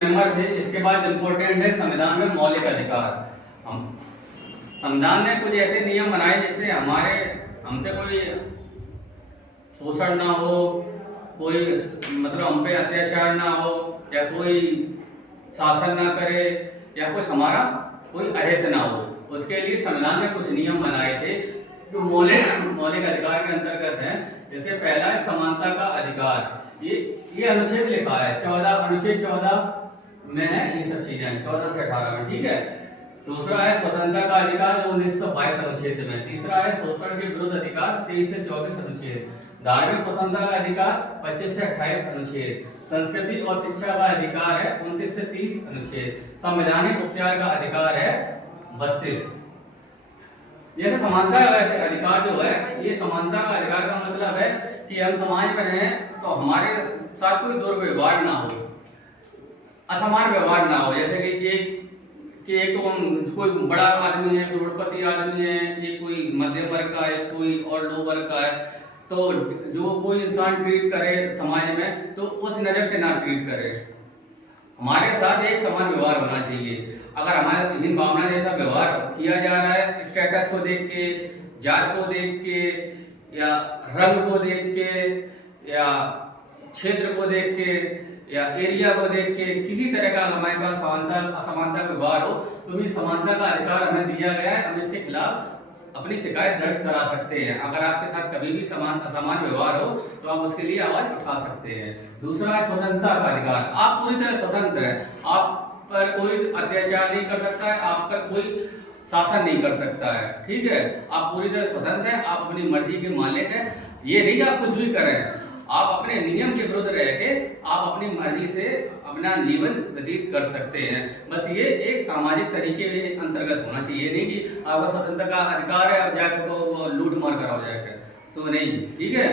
Number थे। इसके बाद इम्पोर्टेंट है संविधान में मौलिक अधिकार। हम संविधान ने कुछ ऐसे नियम बनाए जिससे हमसे कोई शोषण ना हो, कोई मतलब हम पे अत्याचार ना हो, या कोई शासन ना करे, या कुछ हमारा कोई अहित ना हो। उसके लिए संविधान ने कुछ नियम बनाए थे जो मौलिक मौलिक अधिकार के अंतर्गत हैं। जैसे पहला है समानता का अधिकार। ये अनुच्छेद लिखा है 14, अनुच्छेद 14 में है ये सब चीजें 14 से 18 में, ठीक है। दूसरा है स्वतंत्रता का अधिकार जो 1922 अनुच्छेद में। तीसरा है शोषण के विरुद्ध अधिकार 23 से 24 अनुच्छेद। धार्मिक स्वतंत्रता का अधिकार 25 से 28 अनुच्छेद। संस्कृति और शिक्षा का अधिकार है 29 से 30 अनुच्छेद। संवैधानिक उपचार का अधिकार है 32। जैसे समानता का अधिकार जो है, ये समानता का अधिकार का मतलब है कि हम समाज में रहें तो हमारे साथ कोई दुर्व्यवहार ना हो, असमान व्यवहार ना हो। जैसे कि एक तो कोई बड़ा आदमी है, करोड़पति आदमी है, ये कोई मध्यम वर्ग का है, कोई और लो वर्ग का है, तो जो कोई इंसान ट्रीट करे समाज में तो उस नज़र से ना ट्रीट करे। हमारे साथ एक समान व्यवहार होना चाहिए। अगर हमारे इन भावना जैसा व्यवहार किया जा रहा है, स्टेटस को देख के, जात को देख के, या रंग को देख के, या क्षेत्र को देख के, या एरिया को देख के, किसी तरह का हमारे पास असमानता व्यवहार हो, तो भी समानता का अधिकार हमें दिया गया है। हम इसके खिलाफ अपनी शिकायत दर्ज करा सकते हैं। अगर आपके साथ कभी भी असमान व्यवहार हो तो आप उसके लिए आवाज उठा सकते हैं। दूसरा है स्वतंत्रता का अधिकार। आप पूरी तरह स्वतंत्र हैं, आप पर कोई अत्याचार नहीं कर सकता है, आप पर कोई शासन नहीं कर सकता है, ठीक है। आप पूरी तरह स्वतंत्र हैं, आप अपनी मर्जी के मालिक हैं। ये नहीं कि आप कुछ भी करें, आप अपने नियम के विरुद्ध रह के आप अपनी मर्जी से अपना जीवन व्यतीत कर सकते हैं। बस ये एक सामाजिक तरीके के अंतर्गत होना चाहिए, नहीं कि आपका स्वतंत्रता का अधिकार है और जाकर को लूट मार कराओ जाकर, तो नहीं, ठीक है,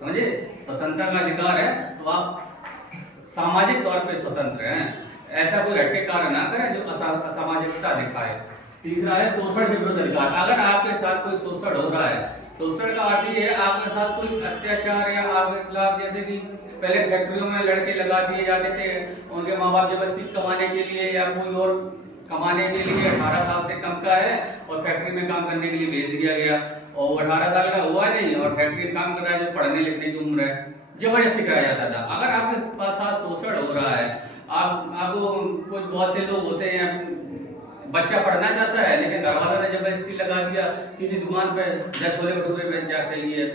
समझे। स्वतंत्रता का अधिकार है तो आप सामाजिक तौर पे स्वतंत्र हैं, ऐसा कोई हटके कार्य ना करें जो असामाजिकता दिखाए। तीसरा है शोषण के विरुद्ध अधिकार। अगर आपके साथ कोई शोषण हो रहा है, शोषण का अर्थ ये है आपके साथ कोई अत्याचार या आपके खिलाफ, जैसे कि पहले फैक्ट्रियों में लड़के लगा दिए जाते थे, उनके माँ बाप जबरदस्ती कमाने के लिए या कोई और कमाने के लिए 18 साल से कम का है और फैक्ट्री में काम करने के लिए भेज दिया गया, और वो 18 साल का हुआ नहीं और फैक्ट्री में काम कर रहा है जो पढ़ने लिखने की उम्र है, जबरदस्ती कराया जाता था। अगर आपके पास साथ शोषण हो रहा है, आपको कुछ बहुत से लोग होते हैं, बच्चा पढ़ना चाहता है लेकिन घर वालों ने जबरदस्ती लगा दिया किसी दुकान पे 10 छोले भटूरे बेच जाके लिए,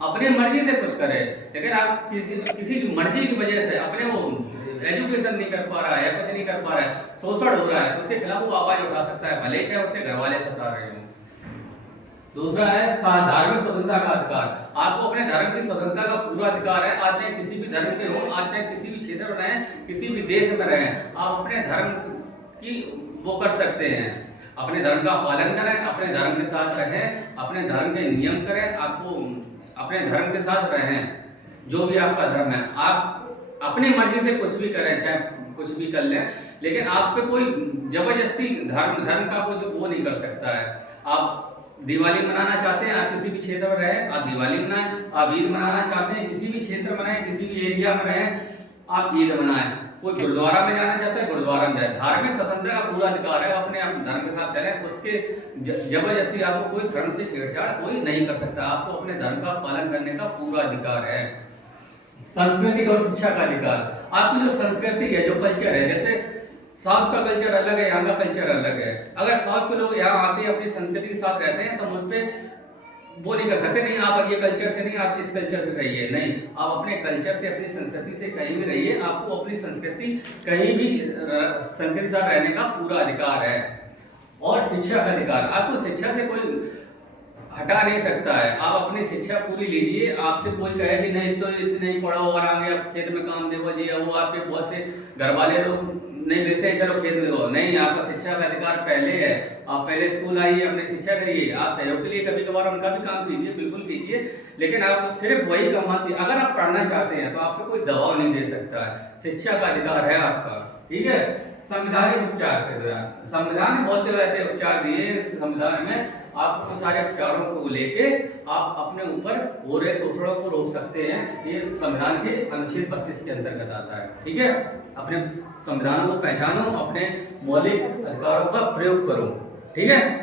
अपनी मर्जी से कुछ करे, लेकिन आप किसी मर्जी की वजह से अपने वो एजुकेशन नहीं कर पा रहा है या कुछ नहीं कर पा रहा है, शोषण हो रहा है, तो उसके खिलाफ वो आवाज उठा सकता है, भले चाहे उसे घर वाले सता रहे हो। दूसरा है धार्मिक स्वतंत्रता का अधिकार। आपको अपने धर्म की स्वतंत्रता का पूरा अधिकार है। आप चाहे किसी भी धर्म के हो, आप चाहे किसी भी क्षेत्र में रहें, किसी भी देश में रहें, आप अपने धर्म की वो कर सकते हैं, अपने धर्म का पालन करें, अपने धर्म के साथ रहें, अपने धर्म के नियम करें, आपको अपने धर्म के साथ रहें, जो भी आपका धर्म है। आप अपनी मर्जी से कुछ भी करें, चाहे कुछ भी कर लें, लेकिन आप पे कोई जबरदस्ती धर्म का कुछ वो नहीं कर सकता है। आप दिवाली मनाना चाहते हैं, आप किसी भी क्षेत्र में रहें, आप दिवाली मनाएं। आप ईद मनाना चाहते हैं, किसी भी क्षेत्र में रहें, किसी भी एरिया में रहें, आप ईद मनाएं। कोई गुरुद्वारा में जाना चाहता है, गुरुद्वारा में जाए। धार्मिक स्वतंत्रता का पूरा अधिकार है, अपने आप धर्म के साथ चले, उसके जबरदस्ती आपको कोई धर्म से छेड़छाड़ कोई नहीं कर सकता। आपको अपने धर्म का पालन करने का पूरा अधिकार है। संस्कृति और शिक्षा का अधिकार। आपकी जो संस्कृति है, जो कल्चर है, जैसे साउथ का कल्चर अलग है, यहाँ का कल्चर अलग है। अगर साउथ के लोग यहाँ आते हैं, अपनी संस्कृति के साथ रहते हैं, तो मुझ पे वो नहीं कर सकते, नहीं आप ये कल्चर से नहीं, आप इस कल्चर से रहिए, नहीं, आप अपने कल्चर से, अपनी संस्कृति से कहीं भी रहिए। आपको अपनी संस्कृति कहीं भी संस्कृति के साथ रहने का पूरा अधिकार है। और शिक्षा का अधिकार। आपको शिक्षा से कोई हटा नहीं सकता है, आप अपनी शिक्षा पूरी लीजिए। आपसे कोई कहे कि नहीं तो इतने ही पढ़ो और आगे आप खेत में काम देखो जी, वो आपके बहुत से घर वाले लोग नहीं भेजते हैं, चलो खेत में देखो, नहीं, आपका शिक्षा का अधिकार पहले है। आप पहले स्कूल आइए, अपनी शिक्षा करिए, आप सहयोग के लिए कभी कभार उनका भी काम कीजिए, बिल्कुल कीजिए, लेकिन आप सिर्फ वही काम मत कीजिए। अगर आप पढ़ना चाहते हैं तो आपको कोई दबाव नहीं दे सकता है, शिक्षा का अधिकार है आपका, ठीक है। संवैधानिक उपचार के दौरान संविधान ने बहुत से ऐसे उपचार दिए, संविधान में आप उन सारे विचारों को लेके आप अपने ऊपर हो रहे शोषणों को रोक सकते हैं। ये संविधान के अनुच्छेद 32 के अंतर्गत आता है। ठीक है, अपने संविधान को पहचानो, अपने मौलिक अधिकारों का प्रयोग करो। ठीक है।